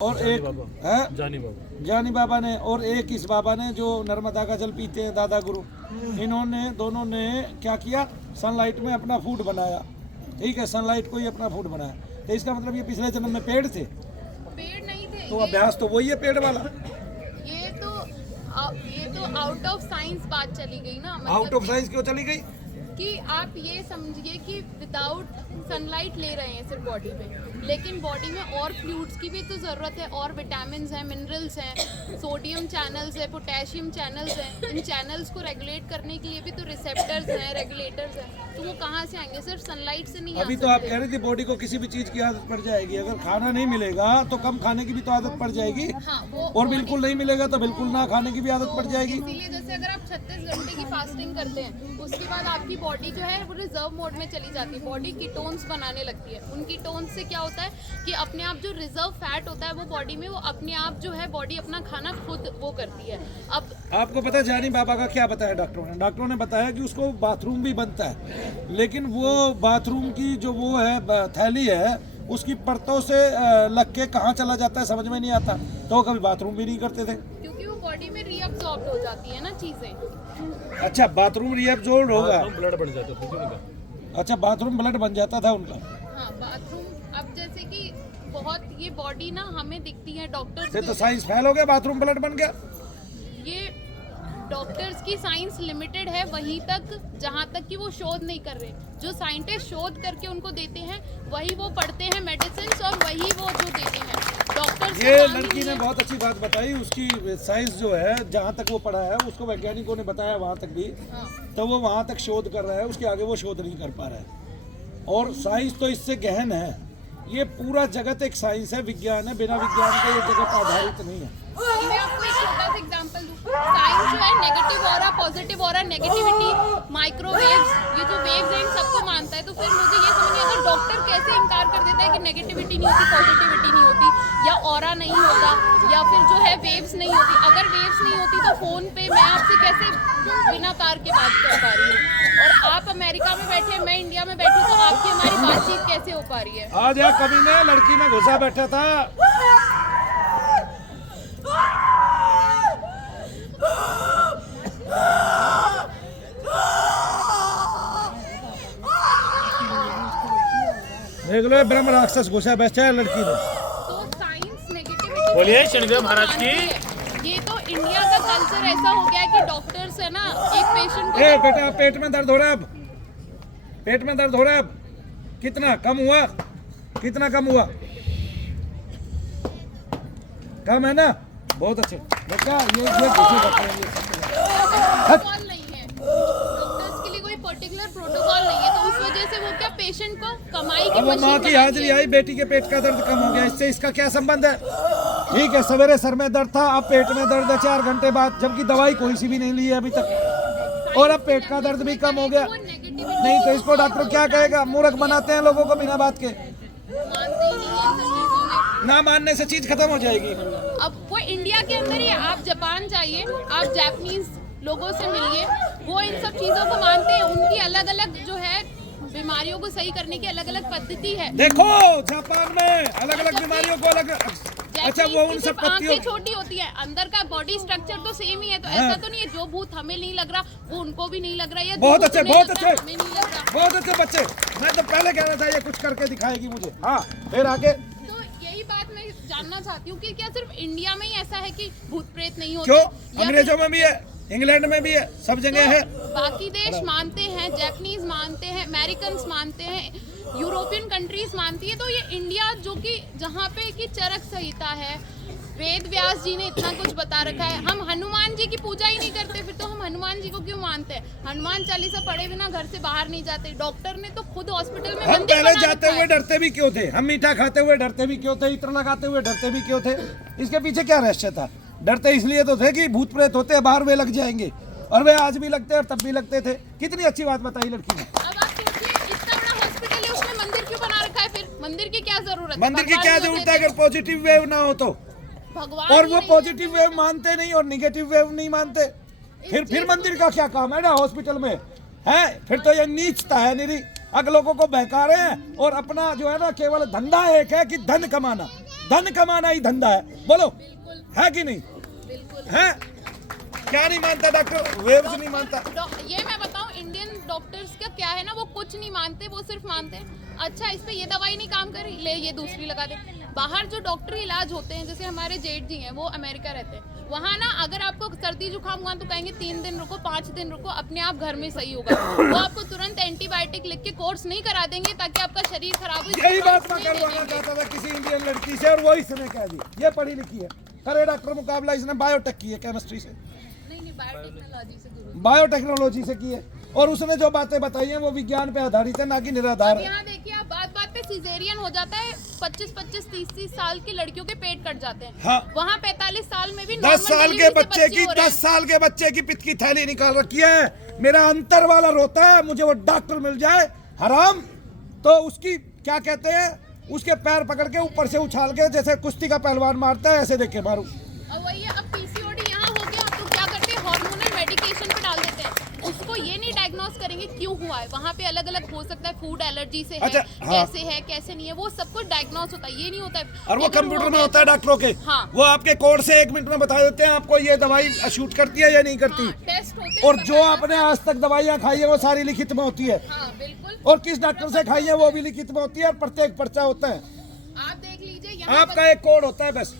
और एक है जानी बाबा ने, और एक इस बाबा ने जो नर्मदा का जल पीते हैं, दादा गुरु। इन्होंने दोनों ने क्या किया, सनलाइट में अपना फूड बनाया। ठीक है, सनलाइट को ही अपना फूड बनाया। तो इसका मतलब ये पिछले जन्म में पेड़ थे, पेड़ नहीं थे। तो अभ्यास तो वही है पेड़ वाला। ये तो आउट ऑफ साइंस बात चली गई ना। मतलब आउट ऑफ साइंस क्यों चली गई? कि आप ये समझिए कि विदाउट सनलाइट ले रहे हैं सिर्फ बॉडी में, लेकिन बॉडी में और फ्लूइड्स की भी तो ज़रूरत है, और विटामिन्स हैं, मिनरल्स हैं, सोडियम चैनल्स है, पोटेशियम चैनल्स हैं। इन चैनल्स को रेगुलेट करने के लिए भी तो रिसेप्टर्स हैं, रेगुलेटर्स हैं। तो वो कहाँ से आएंगे? सिर्फ सनलाइट से नहीं आ अभी तो आप कह रहे थे बॉडी को किसी भी चीज की आदत पड़ जाएगी। अगर खाना नहीं मिलेगा तो कम खाने की भी तो आदत पड़ जाएगी, हाँ, वो और बिल्कुल नहीं मिलेगा तो बिल्कुल ना खाने की भी आदत पड़ जाएगी। इसीलिए जैसे अगर आप 36 घंटे की फास्टिंग करते हैं, उसके बाद आपकी बॉडी जो है वो रिजर्व मोड में चली जाती है। बॉडी कीटोन्स बनाने लगती है। उन कीटोन्स से क्या होता है कि अपने आप जो रिजर्व फैट होता है वो बॉडी में, वो अपने आप जो है बॉडी अपना खाना खुद वो करती है। अब आपको पता है जानी बाबा का क्या बताया डॉक्टरों ने? डॉक्टरों ने बताया कि उसको बाथरूम भी बनता है, लेकिन वो बाथरूम की जो वो है थैली है, उसकी परतों से लग के कहाँ चला जाता है समझ में नहीं आता। तो वो कभी बाथरूम भी नहीं करते थे, क्योंकि वो बॉडी में रीअब्सॉर्ब हो जाती है ना चीजें। अच्छा, बाथरूम रीअब्सॉर्ब होगा। ब्लड बढ़ जाता है उनका। अच्छा, बाथरूम ब्लड बन जाता था उनका। हाँ, बाथरूम अब जैसे कि बहुत ये बॉडी ना हमें दिखती है डॉक्टर्स से तो साइंस फेल हो गया, बाथरूम ब्लड बन गया। ये डॉक्टर्स की साइंस लिमिटेड है वहीं तक जहाँ तक कि वो शोध नहीं कर रहे। जो साइंटिस्ट शोध करके उनको देते हैं वही वो पढ़ते हैं मेडिसिन, और वही वो जो देते हैं डॉक्टर्स। ये लड़की ने बहुत अच्छी बात बताई। उसकी साइंस जो है जहाँ तक वो पढ़ा है, उसको वैज्ञानिकों ने बताया वहाँ तक भी, तो वो वहाँ तक शोध कर रहा है, उसके आगे वो शोध नहीं कर पा रहा है। और साइंस तो इससे गहन है। ये पूरा जगत एक साइंस है, विज्ञान है। बिना विज्ञान के ये जगत आधारित नहीं है। मैं आपको एक छोटा सा एग्जांपल दूं। साइंस जो है negative aura, positive aura, negativity, microwaves, ये जो वेव्स हैं इन सबको मानता है। तो फिर मुझे ये समझ नहीं आता डॉक्टर कैसे इनकार कर देता है कि नेगेटिविटी नहीं होती, पॉजिटिविटी नहीं होती, या ऑरा नहीं होता, या फिर जो है वेव्स नहीं होती। अगर वेव्स नहीं होती तो फोन पे मैं आपसे कैसे बिना तार के बात कर पा रही हूँ, और आप अमेरिका में बैठे, मैं इंडिया में बैठी, तो आपकी हमारी बातचीत कैसे हो पा रही है? आज या कभी ने लड़की में घुसा बैठा था। देख लो, ब्रह्म राक्षस घुसा बैठा है लड़की में। तो साइंस नेगेटिविटी बोलिए शनिदेव महाराज की। ये तो इंडिया का कल्चर ऐसा हो गया है कि डॉक्टर्स है ना, एक पेशेंट को बेटा, पेट में दर्द हो रहा है अब, पेट में दर्द हो रहा है अब। कितना कम हुआ? कितना कम हुआ? कम है ना? बहुत अच्छे बेटा। ये प्रोटोकॉल नहीं है, डॉक्टर्स के लिए कोई पर्टिकुलर प्रोटोकॉल नहीं है। तो उस वजह से वो क्या पेशेंट को कमाई की अब वो माँ की हाजिरी आई, बेटी के पेट का दर्द कम हो गया, इससे इसका क्या संबंध है? ठीक है, सवेरे सर में दर्द था, अब पेट में दर्द है 4 घंटे बाद, जबकि दवाई कोई सी भी नहीं ली है अभी तक, और अब पेट का दर्द भी कम हो गया। नहीं तो इसको डॉक्टर क्या कहेगा? मूर्ख बनाते हैं लोगों को बिना बात के। ना मानने से चीज खत्म हो जाएगी। अब वो इंडिया के अंदर ही है। आप जापान जाइए, आप जापानीज लोगों से मिलिए, वो इन सब चीजों को मानते हैं। उनकी अलग अलग जो है बीमारियों को सही करने की अलग अलग पद्धति है। देखो जापान में अलग अलग बीमारियों को अलग। अच्छा, वो उन सब आंखें छोटी होती है, अंदर का बॉडी स्ट्रक्चर तो सेम ही है। तो ऐसा तो नहीं है जो भूत हमें नहीं लग रहा वो उनको भी नहीं लग रहा, या बहुत अच्छे, बहुत अच्छे, हमें नहीं लग रहा। बहुत अच्छे बच्चे। मैं तो पहले कह रहा था ये कुछ करके दिखाएगी मुझे। हाँ, फिर आगे। तो यही बात मैं जानना चाहती हूँ कि क्या सिर्फ इंडिया में ही ऐसा है कि भूत प्रेत नहीं होते? क्यों? अंग्रेजों में भी है, इंग्लैंड में भी है, सब जगह है। बाकी देश मानते हैं, जापानीज मानते हैं, अमेरिकन मानते हैं, यूरोपियन कंट्रीज मानती है। तो ये इंडिया जो कि जहाँ पे की चरक संहिता है, वेद व्यास जी ने इतना कुछ बता रखा है, हम हनुमान जी की पूजा ही नहीं करते, फिर तो हम हनुमान जी को क्यों मानते हैं? हनुमान चालीसा पढ़े बिना घर से बाहर नहीं जाते। डॉक्टर ने तो खुद हॉस्पिटल में हम मंदिर पहले बना जाते रखा हुए है। डरते भी क्यों थे? हम मीठा खाते हुए डरते भी क्यों थे? इत्र लगाते हुए डरते भी क्यों थे? इसके पीछे क्या रहस्य था? डरते इसलिए तो थे कि भूत प्रेत होते हैं बाहर, वे लग जाएंगे, और वे आज भी लगते हैं और तब भी लगते थे। कितनी अच्छी बात बताई लड़की ने। अब आप सोचिए, इतना बड़ा हॉस्पिटल है, उसमें मंदिर क्यों बना रखा है? फिर मंदिर की क्या जरूरत है? मंदिर की क्या जरूरत है अगर पॉजिटिव वेव ना हो तो? भगवान और ही वो नहीं पॉजिटिव वेव मानते नहीं और निगेटिव वेव नहीं मानते। फिर मंदिर का क्या काम है ना हॉस्पिटल में? है फिर तो ये नीचता है निरी। अगर लोगों को बहका रहे हैं, और अपना जो है ना केवल धंधा एक है कि धन कमाना। धन कमाना ही धंधा है, बोलो बिल्कुल है कि नहीं बिल्कुल। है? क्या नहीं मानता डॉक्टर वेव्स नहीं मानता? ये मैं बताऊं, इंडियन डॉक्टर्स का क्या है ना, वो कुछ नहीं मानते, वो सिर्फ मानते हैं अच्छा इस पे ये दवाई नहीं काम कर रही, ले ये दूसरी लगा दे। बाहर जो डॉक्टरी इलाज होते हैं, जैसे हमारे जेठ जी हैं, वो अमेरिका रहते हैं, वहाँ ना अगर आपको सर्दी जुकाम हुआ तो कहेंगे 3 दिन रुको, 5 दिन रुको, अपने आप घर में सही होगा। वो आपको तुरंत एंटीबायोटिक लिख के कोर्स नहीं करा देंगे ताकि आपका शरीर खराब हो। यही बात मैं करवाना चाहता था किसी इंडियन लड़की से, और वो इसने कह दी ये पढ़ी लिखी है, करे डॉक्टर मुकाबला इसने बायोटेक की है, केमिस्ट्री से, नहीं बायोटेक्नोलॉजी से गुरु। बायोटेक्नोलॉजी से की है, और उसने जो बातें बताई हैं वो विज्ञान पे आधारित है, ना कि निराधार अब है। यहाँ देखिए, आप बात बात पे सिजेरियन हो जाता है, 25-25, 30-30 साल की लड़कियों के पेट कट जाते हैं। हाँ। वहाँ 45 साल में भी 10 साल के बच्चे की हो रहे हैं। 10 साल के बच्चे की पित्त की थैली निकाल रखी है। मेरा अंतर वाला रोता है, मुझे वो डॉक्टर मिल जाए हराम, तो उसकी क्या कहते हैं, उसके पैर पकड़ के ऊपर से उछाल के जैसे कुश्ती का पहलवान मारता है ऐसे देख के मारू। और वही है, अब पीसीओडी यहाँ हो गया तो क्या करते हैं, हार्मोनल मेडिकेशन पे डाल देते हैं, उसको ये नहीं डायग्नोस करेंगे क्यों हुआ है। वहाँ पे अलग अलग हो सकता है, फूड एलर्जी से है, अच्छा, हाँ। कैसे है कैसे नहीं है, वो सब कुछ डायग्नोस होता है, ये नहीं होता है। और वो अगर कंप्यूटर हो में गया होता है तो- डॉक्टरों के, हाँ। वो आपके कोड से 1 मिनट में बता देते हैं आपको ये दवाई शूट करती है या नहीं करती। हाँ, टेस्ट होते हैं, और पता जो है आपने आज तक दवाइयाँ खाई है वो सारी लिखित में होती है, हाँ बिल्कुल। और किस डॉक्टर से खाई है वो भी लिखित में होती है, और प्रत्येक पर्चा होता है। आप देख लीजिए यहाँ आपका एक कोड होता है बस।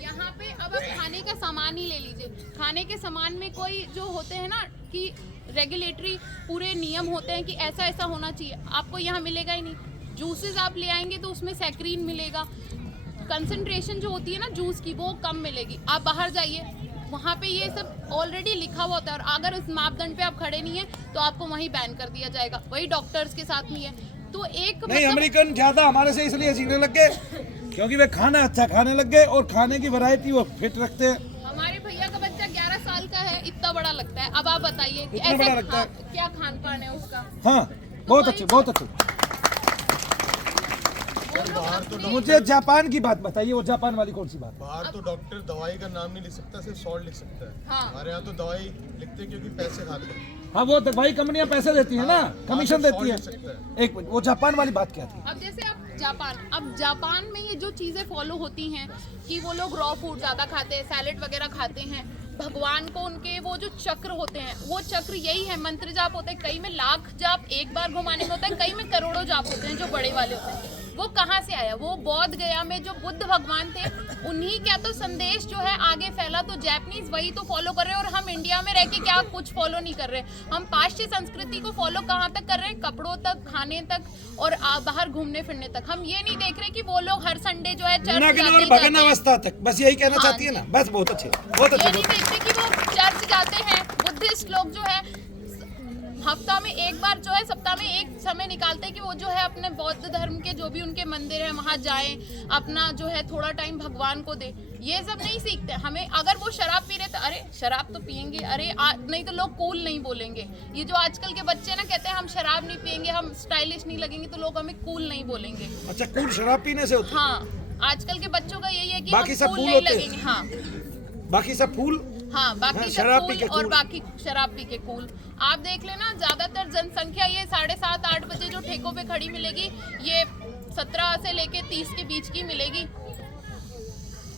यहाँ पे अब आप खाने का सामान ही ले लीजिए, खाने के सामान में कोई जो होते हैं ना कि रेगुलेटरी पूरे नियम होते हैं कि ऐसा ऐसा होना चाहिए, आपको यहाँ मिलेगा ही नहीं। जूसेस आप ले आएंगे तो उसमें सैक्रीन मिलेगा, कंसंट्रेशन जो होती है ना जूस की वो कम मिलेगी। आप बाहर जाइए, वहाँ पे ये सब ऑलरेडी लिखा हुआ होता है, और अगर इस मापदंड पे आप खड़े नहीं हैं तो आपको वहीं बैन कर दिया जाएगा। वही डॉक्टर्स के साथ नहीं है, तो एक नहीं अमेरिकन ज्यादा हमारे से इसलिए जीने लग गए क्योंकि वे खाना अच्छा खाने लग गए, और खाने की वैरायटी वो फिट रखते हैं। हमारे भैया का बच्चा 11 साल का है, इतना बड़ा लगता है। अब आप बताइए कि इतना ऐसे बड़ा लगता है? क्या खान पान है उसका। हाँ बहुत अच्छे बहुत अच्छे। वो लोग अपने- मुझे जापान की बात बताइए, वो जापान वाली कौन सी बात? बाहर तो डॉक्टर दवाई का नाम नहीं लिख सकता, सिर्फ सॉल्ट लिख सकता है। हाँ। हमारे यहाँ तो दवाई लिखते हैं क्योंकि पैसे खाते हैं। हाँ वो दवाई कंपनियां पैसे देती है ना, कमीशन हाँ, देती है। लिख सकता है। एक मिनट, वो जापान वाली बात क्या थी? अब जैसे अब जापान में ये जो चीज़ें फॉलो होती हैं कि वो लोग रॉ फूड ज़्यादा खाते हैं, सैलेड वगैरह खाते हैं, भगवान को उनके वो जो चक्र होते हैं, वो चक्र यही है, मंत्र जाप होते हैं, कई में लाख जाप एक बार घुमाने में होता है, कई में करोड़ों जाप होते हैं जो बड़े वाले होते हैं। वो कहाँ से आया? वो बौद्ध गया में जो बुद्ध भगवान थे, उन्हीं क्या तो संदेश जो है आगे फैला, तो जापानीज वही तो फॉलो कर रहे हैं, और हम इंडिया में रह के क्या कुछ फॉलो नहीं कर रहे। हम पाश्चात्य संस्कृति को फॉलो कहाँ तक कर रहे हैं, कपड़ों तक, खाने तक, और बाहर घूमने फिरने तक। हम ये नहीं देख रहे कि वो लोग हर संडे जो है चर्च नग्न और जाते भगन अवस्था तक, बस यही कहना हाँ चाहती है जी। ना, बस बहुत अच्छे बहुत ये अच्छे नहीं देखते कि वो चर्च जाते हैं। बुद्धिस्ट लोग जो है हफ्ता में एक बार जो है, सप्ताह में एक समय निकालते हैं कि वो जो है अपने बौद्ध धर्म के जो भी उनके मंदिर है वहाँ जाएं, अपना जो है थोड़ा टाइम भगवान को दे। ये सब नहीं सीखते। हमें अगर वो शराब पी रहे तो अरे शराब तो पियेंगे, अरे नहीं तो लोग कूल नहीं बोलेंगे। ये जो आजकल के बच्चे ना कहते हैं हम शराब नहीं पियेंगे, हम स्टाइलिश नहीं लगेंगे, तो लोग हमें कूल नहीं बोलेंगे। अच्छा कूल शराब पीने से होती है? हाँ, आजकल के बच्चों का यही है कि बाकी हम सब कूल कूल नहीं होते हैं। लगेंगे। हाँ बाकी सब फूल हाँ, बाकी हाँ, सब शराब पी कूल के और कूल। बाकी शराब पी के कूल। आप देख लेना, ज्यादातर जनसंख्या ये 7:30-8 बजे जो ठेकों पे खड़ी मिलेगी, ये 17 से लेके 30 के बीच की मिलेगी।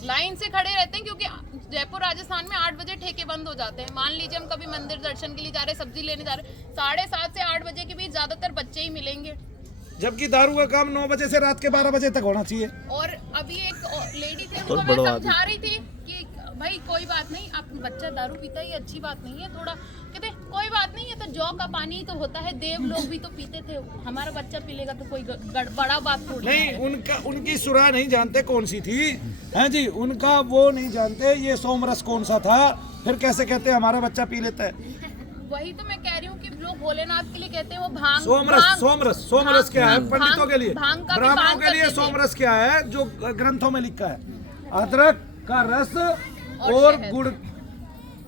लाइन से खड़े रहते हैं क्योंकि जयपुर राजस्थान में 8 बजे ठेके बंद हो जाते हैं। मान लीजिए हम कभी मंदिर दर्शन के लिए जा रहे हैं, सब्जी लेने जा रहे हैं, 7:30 से 8 बजे के बीच ज्यादातर बच्चे ही मिलेंगे। जबकि दारू का काम 9 बजे से रात के 12 बजे तक होना चाहिए। और अभी एक लेडी थी, उनको मैं समझा रही थी कि भाई कोई बात नहीं, आप बच्चा दारू पीता ही अच्छी बात नहीं है, थोड़ा कहते कोई बात नहीं है, तो जौ का पानी ही तो होता है, देव लोग भी तो पीते थे, हमारा बच्चा पी लेगा तो कोई बड़ा बात थोड़ी नहीं है। उनकी सुराह नहीं जानते कौन सी थी, हैं जी, उनका वो नहीं जानते ये सोमरस कौन सा था, फिर कैसे कहते हमारा बच्चा पी लेता है। वही तो मैं कह रही हूँ कि लोग भोलेनाथ के लिए कहते हैं वो भांग। सोमरस क्या है पंडितों के लिए, भांग का भी ब्राह्मणों पान के लिए करते थे। सोमरस क्या है जो ग्रंथों में लिखा है, अदरक का रस और शहद। गुड़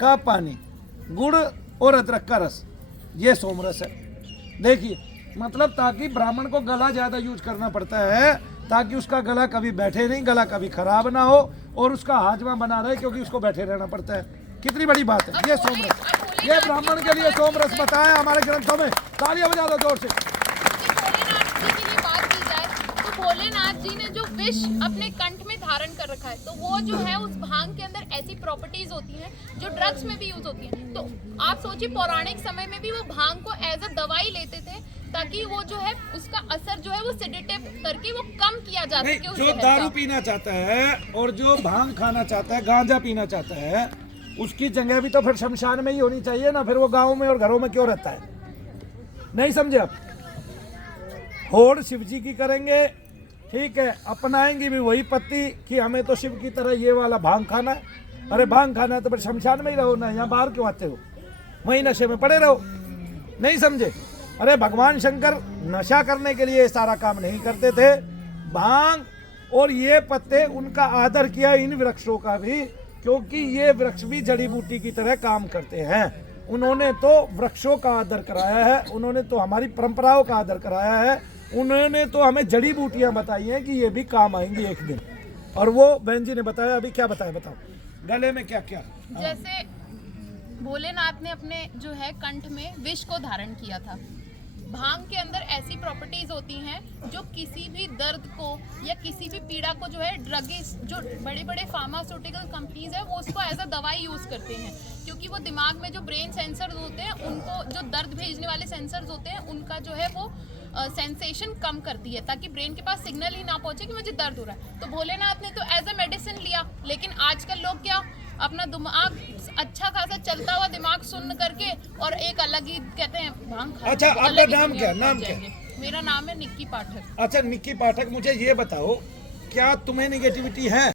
का पानी, गुड़ और अदरक का रस, ये सोमरस है। देखिए मतलब ताकि ब्राह्मण को गला ज्यादा यूज करना पड़ता है, ताकि उसका गला कभी बैठे नहीं, गला कभी खराब ना हो, और उसका हाजमा बना रहे, क्योंकि उसको बैठे रहना पड़ता है। कितनी बड़ी बात है ये सोमरस, ये ब्राह्मण के लिए सोमरस बताया हमारे ग्रंथों में। तालियां बजा दो जोर से। भोलेनाथ जी की बात की जाए तो भोलेनाथ जी ने जो विष अपने कंठ में धारण कर रखा है, तो वो जो है उस भांग के अंदर ऐसी प्रॉपर्टीज होती हैं जो ड्रग्स में भी यूज होती हैं। तो आप सोचिए पौराणिक समय में भी वो भांग को एज अ दवाई लेते थे ताकि वो जो है उसका असर जो है वो सेडेटिव करके वो कम किया जा नहीं, सके। उस जो जहर दारू का। पीना चाहता है और जो भांग खाना चाहता है, गांजा पीना चाहता है, उसकी जगह भी तो फिर शमशान में ही होनी चाहिए ना। फिर वो गाँव में और घरों में क्यों रहता है? नहीं समझे आप? होड़ शिव जी की करेंगे, ठीक है, अपनाएंगे भी वही पत्ती कि हमें तो शिव की तरह ये वाला भांग खाना है। अरे भांग खाना है तो फिर शमशान में ही रहो ना, यहाँ बाहर क्यों आते हो? वही नशे में पड़े रहो। नहीं समझे? अरे भगवान शंकर नशा करने के लिए सारा काम नहीं करते थे। भांग और ये पत्ते, उनका आदर किया इन वृक्षों का भी, क्योंकि ये वृक्ष भी जड़ी बूटी की तरह काम करते हैं। उन्होंने तो वृक्षों का आदर कराया है, उन्होंने तो हमारी परंपराओं का आदर कराया है, उन्होंने तो हमें जड़ी बूटियां बताई हैं कि ये भी काम आएंगी एक दिन। और वो बहन जी ने बताया, अभी क्या बताया बताओ, गले में क्या क्या? जैसे भोलेनाथ ने अपने जो है कंठ में विष को धारण किया था। भांग के अंदर ऐसी प्रॉपर्टीज होती हैं जो किसी भी दर्द को या किसी भी पीड़ा को जो है ड्रगिस्ट, जो बड़े बड़े फार्मास्यूटिकल कंपनीज है, वो उसको एज अ दवाई यूज करते हैं, क्योंकि वो दिमाग में जो ब्रेन सेंसर्स होते हैं, उनको जो दर्द भेजने वाले सेंसर्स होते हैं, उनका जो है वो सेंसेशन कम करती है ताकि ब्रेन के पास सिग्नल ही ना पहुंचे कि मुझे दर्द हो रहा है। तो भोलेनाथ ने तो एज अ मेडिसिन लिया, लेकिन आजकल लोग क्या अपना दिमाग अच्छा खासा चलता हुआ दिमाग सुन करके और एक अलग ही कहते हैं भांग खा। अच्छा, आपका अलग ही नाम दुनिया क्या? में नाम पहुंच क्या? जाएंगे। मेरा नाम है निक्की पाठक। अच्छा निक्की पाठक, मुझे ये बताओ, क्या तुम्हें निगेटिविटी है?